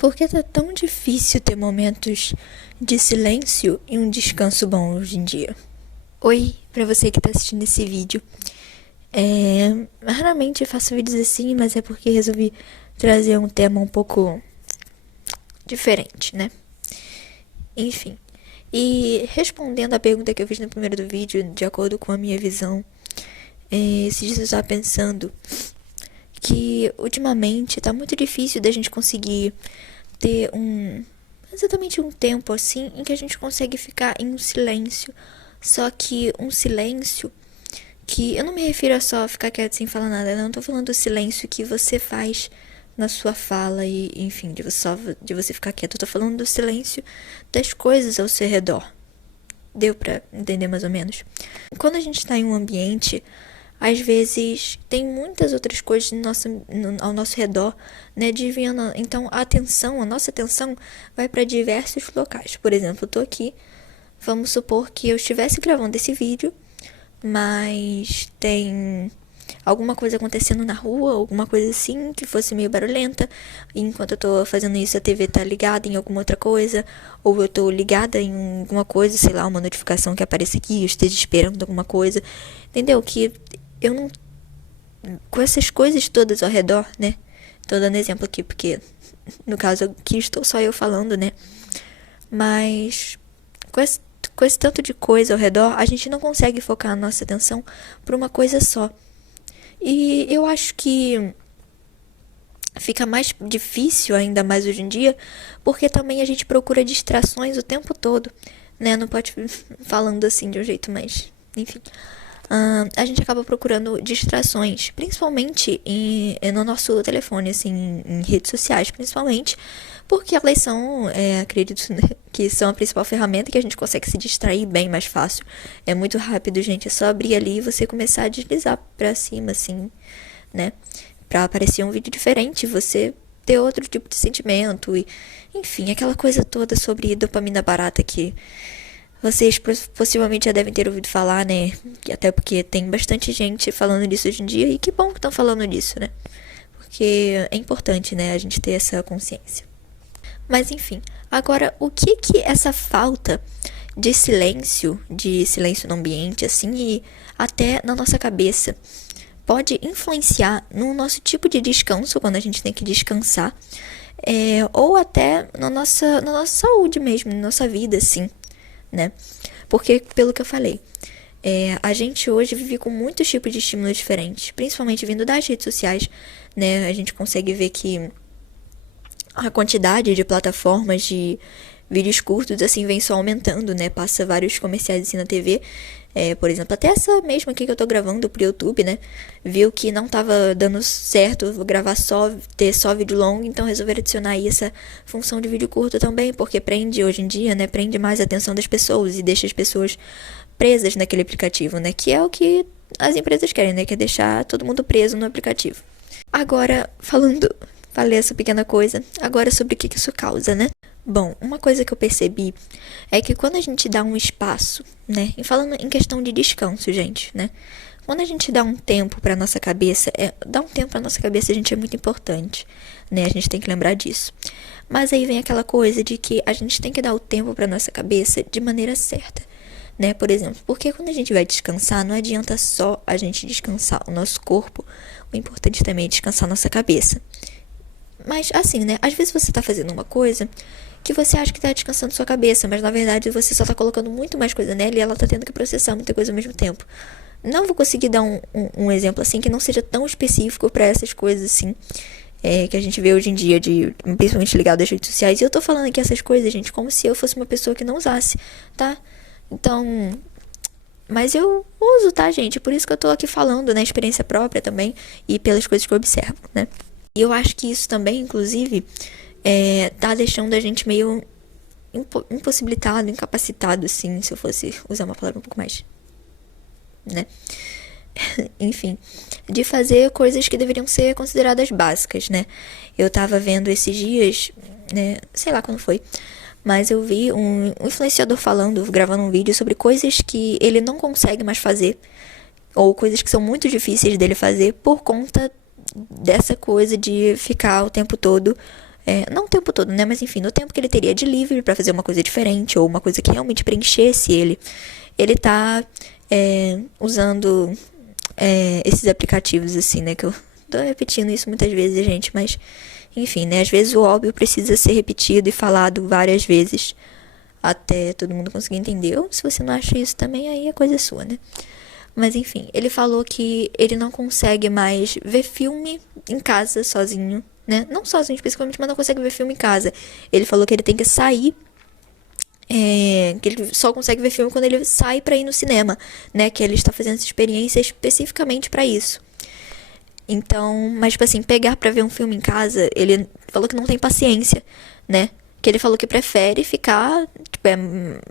Por que tá tão difícil ter momentos de silêncio e um descanso bom hoje em dia? Oi, pra você que tá assistindo esse vídeo. Raramente faço vídeos assim, mas é porque resolvi trazer um tema um pouco diferente, né? Enfim. E respondendo a pergunta que eu fiz no primeiro do vídeo, de acordo com a minha visão, esses dias eu estava pensando que ultimamente tá muito difícil da gente conseguir ter exatamente um tempo assim em que a gente consegue ficar em um silêncio. Só que um silêncio que eu não me refiro a só ficar quieto sem falar nada, não tô falando do silêncio que você faz na sua fala e, enfim, de você ficar quieto. Eu tô falando do silêncio das coisas ao seu redor. Deu pra entender mais ou menos? Quando a gente tá em um ambiente, às vezes tem muitas outras coisas ao nosso redor, né, desviando. Então a nossa atenção vai para diversos locais. Por exemplo, eu tô aqui, vamos supor que eu estivesse gravando esse vídeo, mas tem alguma coisa acontecendo na rua, alguma coisa assim, que fosse meio barulhenta. E enquanto eu tô fazendo isso, a TV tá ligada em alguma outra coisa, ou eu tô ligada em alguma coisa, sei lá, uma notificação que aparece aqui, eu esteja esperando alguma coisa. Entendeu? Que eu não... Com essas coisas todas ao redor, né? Tô dando exemplo aqui, porque no caso aqui estou só eu falando, né? Mas com esse tanto de coisa ao redor, a gente não consegue focar a nossa atenção por uma coisa só. E eu acho que fica mais difícil ainda mais hoje em dia, porque também a gente procura distrações o tempo todo, né? Não pode falando assim de um jeito mais... Enfim. A gente acaba procurando distrações, principalmente no nosso telefone, assim, em redes sociais, principalmente, porque elas são, acredito, né, que são a principal ferramenta que a gente consegue se distrair bem mais fácil. É muito rápido, gente, é só abrir ali e você começar a deslizar pra cima, assim, né, pra aparecer um vídeo diferente, você ter outro tipo de sentimento e, enfim, aquela coisa toda sobre dopamina barata que vocês possivelmente já devem ter ouvido falar, né? Até porque tem bastante gente falando disso hoje em dia. E que bom que estão falando disso, né? Porque é importante, né? A gente ter essa consciência. Mas enfim, agora o que essa falta de silêncio no ambiente, assim, e até na nossa cabeça, pode influenciar no nosso tipo de descanso, quando a gente tem que descansar, ou até na nossa saúde mesmo, na nossa vida, assim, né? Porque, pelo que eu falei, a gente hoje vive com muitos tipos de estímulos diferentes, principalmente vindo das redes sociais, né? A gente consegue ver que a quantidade de plataformas de vídeos curtos, assim, vem só aumentando, né? Passa vários comerciais assim na TV. Por exemplo, até essa mesma aqui que eu tô gravando pro YouTube, né? Viu que não tava dando certo gravar ter só vídeo longo, então resolveram adicionar aí essa função de vídeo curto também, porque prende hoje em dia, né? Prende mais a atenção das pessoas e deixa as pessoas presas naquele aplicativo, né? Que é o que as empresas querem, né? Que é deixar todo mundo preso no aplicativo. Agora, falei essa pequena coisa, agora sobre o que isso causa, né? Bom, uma coisa que eu percebi é que quando a gente dá um espaço, né? E falando em questão de descanso, gente, né? Quando a gente dá um tempo pra nossa cabeça, dar um tempo pra nossa cabeça, gente, é muito importante, né? A gente tem que lembrar disso. Mas aí vem aquela coisa de que a gente tem que dar o tempo pra nossa cabeça de maneira certa, né? Por exemplo, porque quando a gente vai descansar, não adianta só a gente descansar o nosso corpo, o importante também é descansar a nossa cabeça. Mas assim, né? Às vezes você tá fazendo uma coisa que você acha que tá descansando sua cabeça, mas na verdade você só tá colocando muito mais coisa nela e ela tá tendo que processar muita coisa ao mesmo tempo. Não vou conseguir dar um exemplo assim que não seja tão específico pra essas coisas assim, que a gente vê hoje em dia, principalmente ligado às redes sociais. E eu tô falando aqui essas coisas, gente, como se eu fosse uma pessoa que não usasse, tá? Então... Mas eu uso, tá, gente? Por isso que eu tô aqui falando, né? Experiência própria também e pelas coisas que eu observo, né? E eu acho que isso também, inclusive, tá deixando a gente meio impossibilitado, incapacitado, assim, se eu fosse usar uma palavra um pouco mais, né? Enfim, de fazer coisas que deveriam ser consideradas básicas, né? Eu tava vendo esses dias, né? Sei lá quando foi, mas eu vi um influenciador gravando um vídeo sobre coisas que ele não consegue mais fazer, ou coisas que são muito difíceis dele fazer por conta dessa coisa de ficar o tempo todo Não o tempo todo, né? Mas enfim, no tempo que ele teria de livre pra fazer uma coisa diferente ou uma coisa que realmente preenchesse ele, ele tá usando esses aplicativos, assim, né? Que eu tô repetindo isso muitas vezes, gente, mas enfim, né? Às vezes o óbvio precisa ser repetido e falado várias vezes até todo mundo conseguir entender. Ou se você não acha isso também, aí é coisa sua, né? Mas enfim, ele falou que ele não consegue mais ver filme em casa sozinho, né? Não sozinho especificamente, mas não consegue ver filme em casa. Ele falou que ele tem que sair, que ele só consegue ver filme quando ele sai pra ir no cinema, né? Que ele está fazendo essa experiência especificamente pra isso. Então, mas tipo assim, pegar pra ver um filme em casa, ele falou que não tem paciência, né? Que ele falou que prefere ficar, tipo,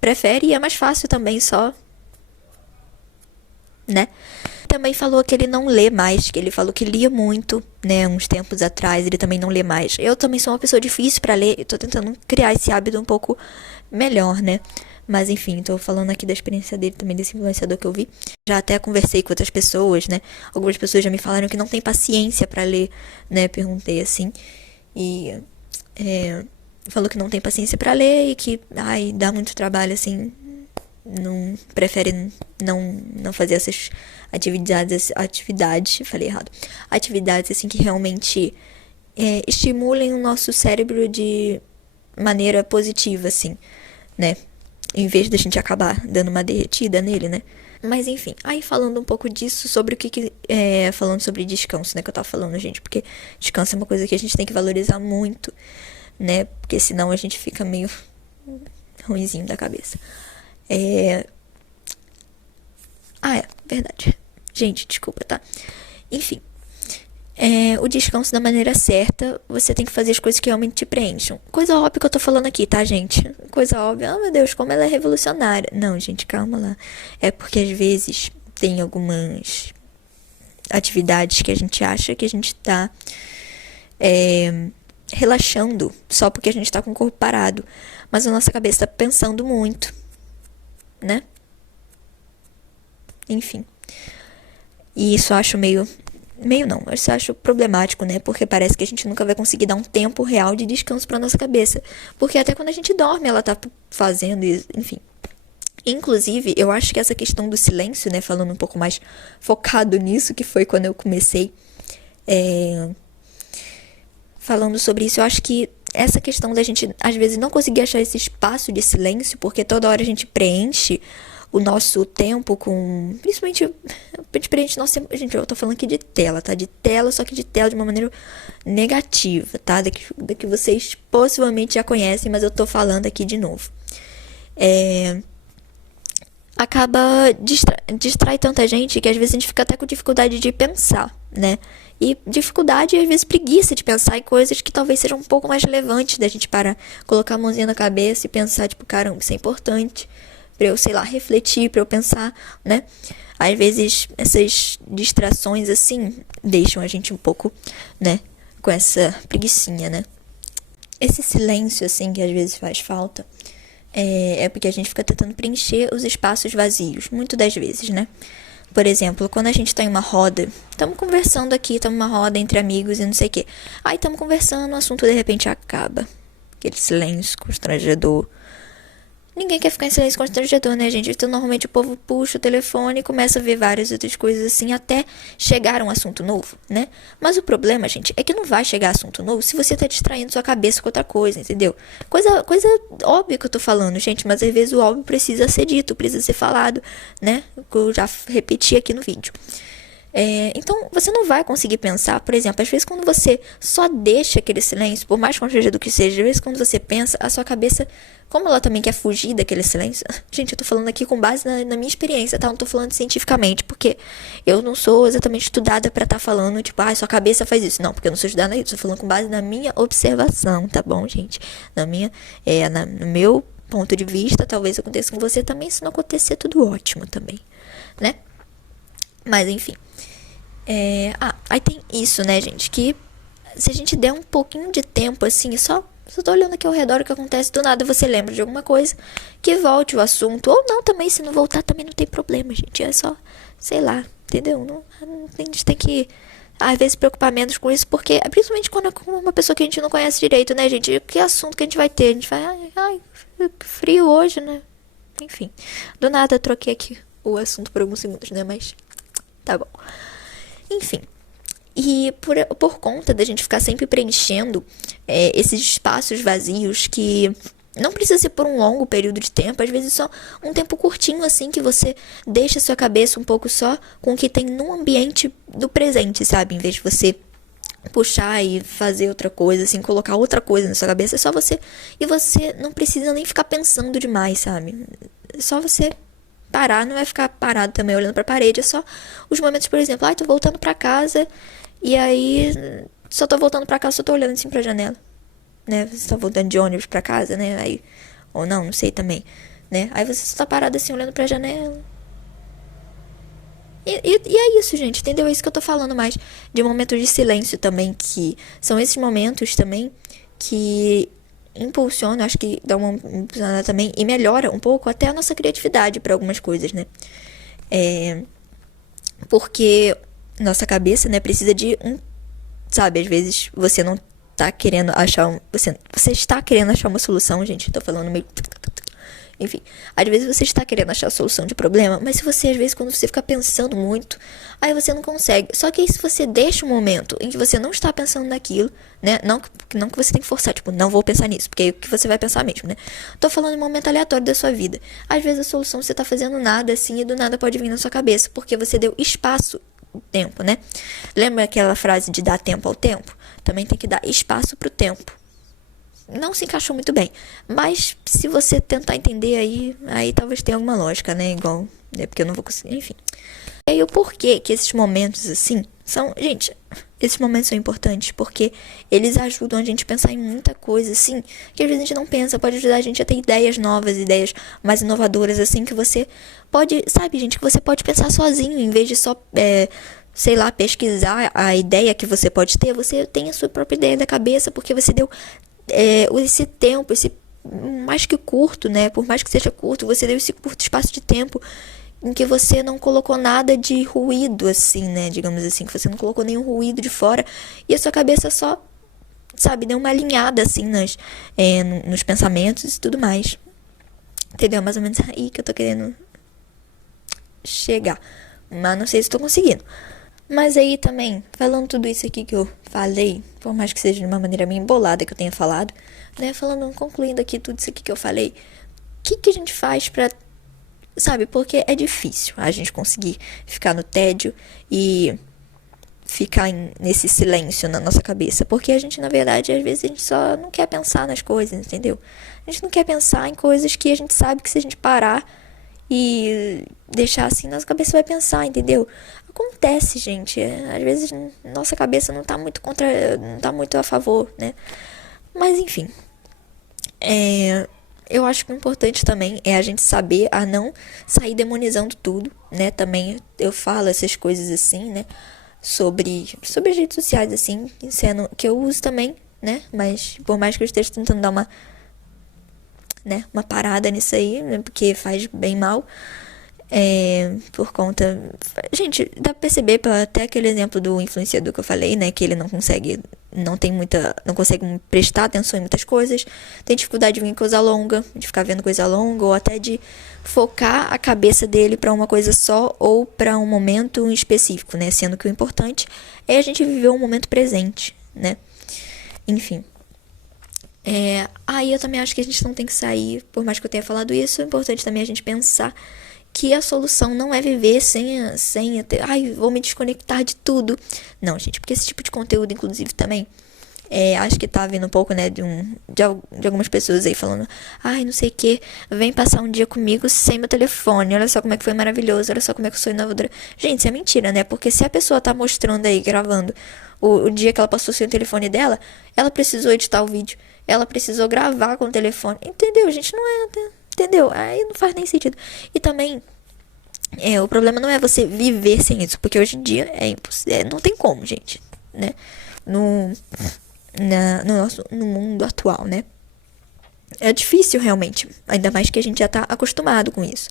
prefere e é mais fácil também só, né? Também falou que ele não lê mais, que ele falou que lia muito, né, uns tempos atrás, ele também não lê mais. Eu também sou uma pessoa difícil pra ler, eu tô tentando criar esse hábito um pouco melhor, né? Mas enfim, tô falando aqui da experiência dele também, desse influenciador que eu vi. Já até conversei com outras pessoas, né? Algumas pessoas já me falaram que não tem paciência pra ler, né? Perguntei assim. E falou que não tem paciência pra ler e que, dá muito trabalho, assim. Não prefere não fazer essas atividades, falei errado. Atividades, assim, que realmente estimulem o nosso cérebro de maneira positiva, assim, né? Em vez da gente acabar dando uma derretida nele, né? Mas enfim, aí falando um pouco disso, sobre o que falando sobre descanso, né? Que eu tava falando, gente, porque descanso é uma coisa que a gente tem que valorizar muito, né? Porque senão a gente fica meio ruinzinho da cabeça. Verdade. Gente, desculpa, tá? Enfim. O descanso da maneira certa, você tem que fazer as coisas que realmente te preencham. Coisa óbvia que eu tô falando aqui, tá, gente? Coisa óbvia. Oh, meu Deus, como ela é revolucionária. Não, gente, calma lá. É porque às vezes tem algumas atividades que a gente acha que a gente tá relaxando só porque a gente tá com o corpo parado. Mas a nossa cabeça tá pensando muito, né? Enfim. E isso eu acho meio não, eu só acho problemático, né? Porque parece que a gente nunca vai conseguir dar um tempo real de descanso pra nossa cabeça. Porque até quando a gente dorme, ela tá fazendo isso, enfim. Inclusive, eu acho que essa questão do silêncio, né? Falando um pouco mais focado nisso, que foi quando eu comecei falando sobre isso, eu acho que essa questão da gente, às vezes, não conseguir achar esse espaço de silêncio, porque toda hora a gente preenche o nosso tempo com... Principalmente, preenche nosso tempo... Gente, eu tô falando aqui de tela, tá? De tela, só que de tela de uma maneira negativa, tá? Da que vocês possivelmente já conhecem, mas eu tô falando aqui de novo. Acaba distrai tanta gente que às vezes a gente fica até com dificuldade de pensar, né? E dificuldade e às vezes preguiça de pensar em coisas que talvez sejam um pouco mais relevantes da gente parar, colocar a mãozinha na cabeça e pensar, tipo, caramba, isso é importante pra eu, sei lá, refletir, pra eu pensar, né? Às vezes essas distrações, assim, deixam a gente um pouco, né, com essa preguicinha, né? Esse silêncio, assim, que às vezes faz falta, é porque a gente fica tentando preencher os espaços vazios, muito das vezes, né? Por exemplo, quando a gente tá em uma roda, estamos conversando aqui, estamos em uma roda entre amigos e não sei o quê. Aí estamos conversando, o assunto de repente acaba. Aquele silêncio constrangedor. Ninguém quer ficar em silêncio constrangedor, né, gente? Então, normalmente o povo puxa o telefone e começa a ver várias outras coisas assim, até chegar a um assunto novo, né? Mas o problema, gente, é que não vai chegar a assunto novo se você tá distraindo sua cabeça com outra coisa, entendeu? Coisa óbvia que eu tô falando, gente, mas às vezes o óbvio precisa ser dito, precisa ser falado, né? Que eu já repeti aqui no vídeo. Então, você não vai conseguir pensar, por exemplo, às vezes quando você só deixa aquele silêncio, por mais constrangedor que seja, às vezes quando você pensa, a sua cabeça, como ela também quer fugir daquele silêncio, gente, eu tô falando aqui com base na minha experiência, tá? Não tô falando cientificamente, porque eu não sou exatamente estudada pra tá falando, tipo, sua cabeça faz isso. Não, porque eu não sou estudada nisso, tô falando com base na minha observação, tá bom, gente? No meu ponto de vista, talvez aconteça com você também, se não acontecer, tudo ótimo também, né? Mas, enfim. Aí tem isso, né, gente? Que se a gente der um pouquinho de tempo, assim, só tô olhando aqui ao redor o que acontece, do nada você lembra de alguma coisa, que volte o assunto. Ou não, também, se não voltar, também não tem problema, gente. É só, sei lá, entendeu? A gente tem que às vezes preocupar menos com isso, porque principalmente quando é com uma pessoa que a gente não conhece direito, né, gente? Que assunto que a gente vai ter? A gente vai, ai, frio hoje, né? Enfim, do nada eu troquei aqui o assunto por alguns segundos, né? Mas tá bom. Enfim, e por conta da gente ficar sempre preenchendo esses espaços vazios que não precisa ser por um longo período de tempo, às vezes só um tempo curtinho assim que você deixa a sua cabeça um pouco só com o que tem no ambiente do presente, sabe? Em vez de você puxar e fazer outra coisa, assim, colocar outra coisa na sua cabeça, é só você. E você não precisa nem ficar pensando demais, sabe? É só você parar, não vai ficar parado também olhando pra parede, é só os momentos, por exemplo, ai, tô voltando pra casa e aí só tô voltando pra casa, só tô olhando assim pra janela, né? Você tá voltando de ônibus pra casa, né? Aí, ou não sei também, né? Aí você só tá parado assim olhando pra janela. E é isso, gente, entendeu? É isso que eu tô falando mais de momentos de silêncio também, que são esses momentos também que impulsionam, acho que dá uma impulsionada também e melhora um pouco até a nossa criatividade para algumas coisas, né? Porque nossa cabeça, né, precisa de sabe, às vezes você não tá querendo achar você está querendo achar uma solução, gente, tô falando meio enfim, às vezes você está querendo achar a solução de problema, mas se você, às vezes, quando você fica pensando muito, aí você não consegue. Só que aí se você deixa um momento em que você não está pensando naquilo, né? Não que você tem que forçar, tipo, não vou pensar nisso, porque aí o que você vai pensar mesmo, né? Tô falando em um momento aleatório da sua vida. Às vezes a solução você tá fazendo nada, assim, e do nada pode vir na sua cabeça, porque você deu espaço ao tempo, né? Lembra aquela frase de dar tempo ao tempo? Também tem que dar espaço pro tempo. Não se encaixou muito bem. Mas se você tentar entender aí talvez tenha alguma lógica, né? Igual, né? Porque eu não vou conseguir, enfim. E aí o porquê que esses momentos assim são, gente, esses momentos são importantes porque eles ajudam a gente a pensar em muita coisa assim, que às vezes a gente não pensa, pode ajudar a gente a ter ideias novas, ideias mais inovadoras assim, que você pode, sabe, gente, que você pode pensar sozinho, em vez de só sei lá, pesquisar a ideia que você pode ter, você tem a sua própria ideia da cabeça, porque você deu esse tempo, esse mais que curto, né? Por mais que seja curto, você deu esse curto espaço de tempo em que você não colocou nada de ruído, assim, né? Digamos assim, que você não colocou nenhum ruído de fora e a sua cabeça só, sabe, deu uma alinhada, assim, nos pensamentos e tudo mais. Entendeu? Mais ou menos aí que eu tô querendo chegar. Mas não sei se estou conseguindo. Mas aí também, falando tudo isso aqui que eu falei, por mais que seja de uma maneira meio embolada que eu tenha falado, né? Concluindo aqui tudo isso aqui que eu falei, o que a gente faz pra, sabe, porque é difícil a gente conseguir ficar no tédio e ficar nesse silêncio na nossa cabeça, porque a gente, na verdade, às vezes a gente só não quer pensar nas coisas, entendeu? A gente não quer pensar em coisas que a gente sabe que se a gente parar e deixar assim, nossa cabeça vai pensar, entendeu? Acontece, gente. Às vezes nossa cabeça não tá muito a favor, né? Mas enfim. Eu acho que o importante também é a gente saber a não sair demonizando tudo, né? Também eu falo essas coisas assim, né? Sobre as redes sociais, assim, sendo que eu uso também, né? Mas por mais que eu esteja tentando dar uma parada nisso aí, né? Porque faz bem mal. Por conta... Gente, dá pra perceber até aquele exemplo do influenciador que eu falei, né? Que ele não consegue prestar atenção em muitas coisas. Tem dificuldade de ver coisa longa, de ficar vendo coisa longa, ou até de focar a cabeça dele pra uma coisa só, ou pra um momento específico, né? Sendo que o importante é a gente viver o momento presente, né? Enfim. Aí eu também acho que a gente não tem que sair, por mais que eu tenha falado isso, é importante também a gente pensar que a solução não é viver sem vou me desconectar de tudo. Não, gente, porque esse tipo de conteúdo, inclusive, também, acho que tá vindo um pouco, né, de algumas pessoas aí falando, não sei o que, vem passar um dia comigo sem meu telefone, olha só como é que foi maravilhoso, olha só como é que eu sou inovadora. Gente, isso é mentira, né, porque se a pessoa tá mostrando aí, gravando, o dia que ela passou sem o telefone dela, ela precisou editar o vídeo, ela precisou gravar com o telefone, entendeu, gente, não é... Entendeu? Aí não faz nem sentido. E também, o problema não é você viver sem isso, porque hoje em dia é impossível, não tem como, gente, né? No mundo atual, né? É difícil realmente, ainda mais que a gente já tá acostumado com isso,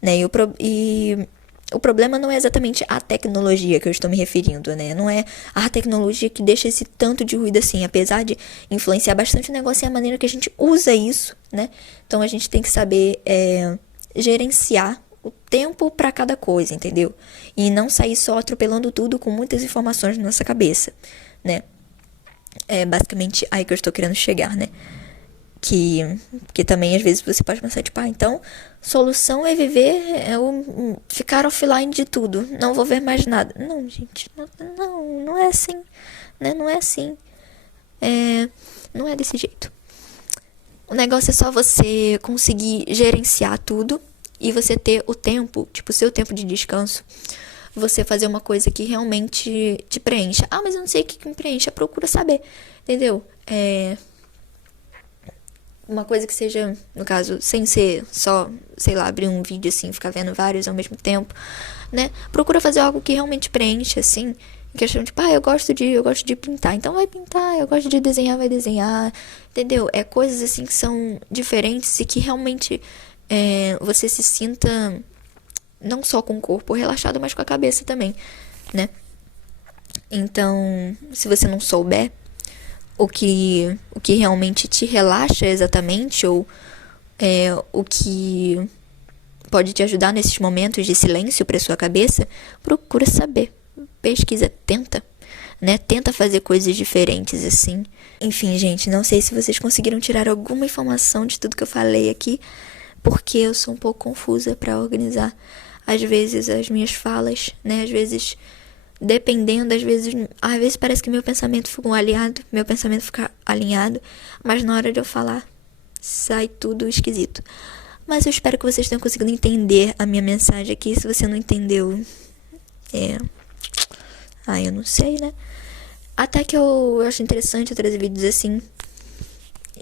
né? E o problema não é exatamente a tecnologia que eu estou me referindo, né? Não é a tecnologia que deixa esse tanto de ruído assim, apesar de influenciar bastante o negócio, é a maneira que a gente usa isso, né? Então a gente tem que saber gerenciar o tempo para cada coisa, entendeu? E não sair só atropelando tudo com muitas informações na nossa cabeça, né? É basicamente aí que eu estou querendo chegar, né? Que também às vezes você pode pensar, tipo, então, solução é viver, ficar offline de tudo, não vou ver mais nada. Não, gente, não é assim, né? Não é assim. Não é desse jeito. O negócio é só você conseguir gerenciar tudo e você ter o tempo, tipo, o seu tempo de descanso, você fazer uma coisa que realmente te preencha. Ah, mas eu não sei o que me preenche, procura saber, entendeu? Uma coisa que seja, no caso, sem ser só, sei lá, abrir um vídeo assim, ficar vendo vários ao mesmo tempo, né? Procura fazer algo que realmente preenche, assim, em questão de, eu gosto de pintar, então vai pintar, eu gosto de desenhar, vai desenhar, entendeu? É coisas assim que são diferentes e que realmente você se sinta não só com o corpo relaxado, mas com a cabeça também, né? Então, se você não souber o que realmente te relaxa exatamente, ou o que pode te ajudar nesses momentos de silêncio para sua cabeça, procura saber, pesquisa, tenta, né? Tenta fazer coisas diferentes assim. Enfim, gente, não sei se vocês conseguiram tirar alguma informação de tudo que eu falei aqui, porque eu sou um pouco confusa para organizar às vezes as minhas falas, né? Às vezes dependendo, às vezes parece que meu pensamento fica alinhado, mas na hora de eu falar, sai tudo esquisito. Mas eu espero que vocês tenham conseguido entender a minha mensagem aqui. Se você não entendeu, eu não sei, né? Até que eu acho interessante eu trazer vídeos assim,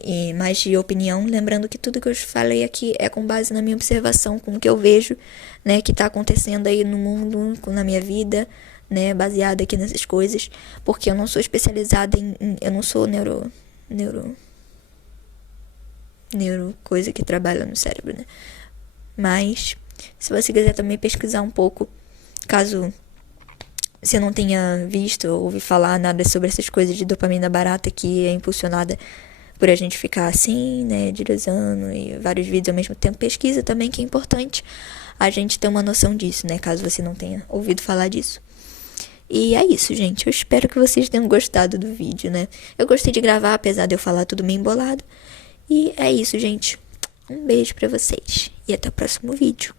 e mais de opinião, lembrando que tudo que eu falei aqui é com base na minha observação, com o que eu vejo, né, que tá acontecendo aí no mundo, na minha vida, né, baseada aqui nessas coisas, porque eu não sou especializada eu não sou neuro coisa que trabalha no cérebro, né? Mas se você quiser também pesquisar um pouco, caso você não tenha visto ou ouvido falar nada sobre essas coisas de dopamina barata que é impulsionada por a gente ficar assim, né, dirizando e vários vídeos ao mesmo tempo, pesquisa também, que é importante a gente ter uma noção disso, né, caso você não tenha ouvido falar disso. E é isso, gente, eu espero que vocês tenham gostado do vídeo, né, eu gostei de gravar, apesar de eu falar tudo meio embolado, e é isso, gente, um beijo pra vocês, e até o próximo vídeo.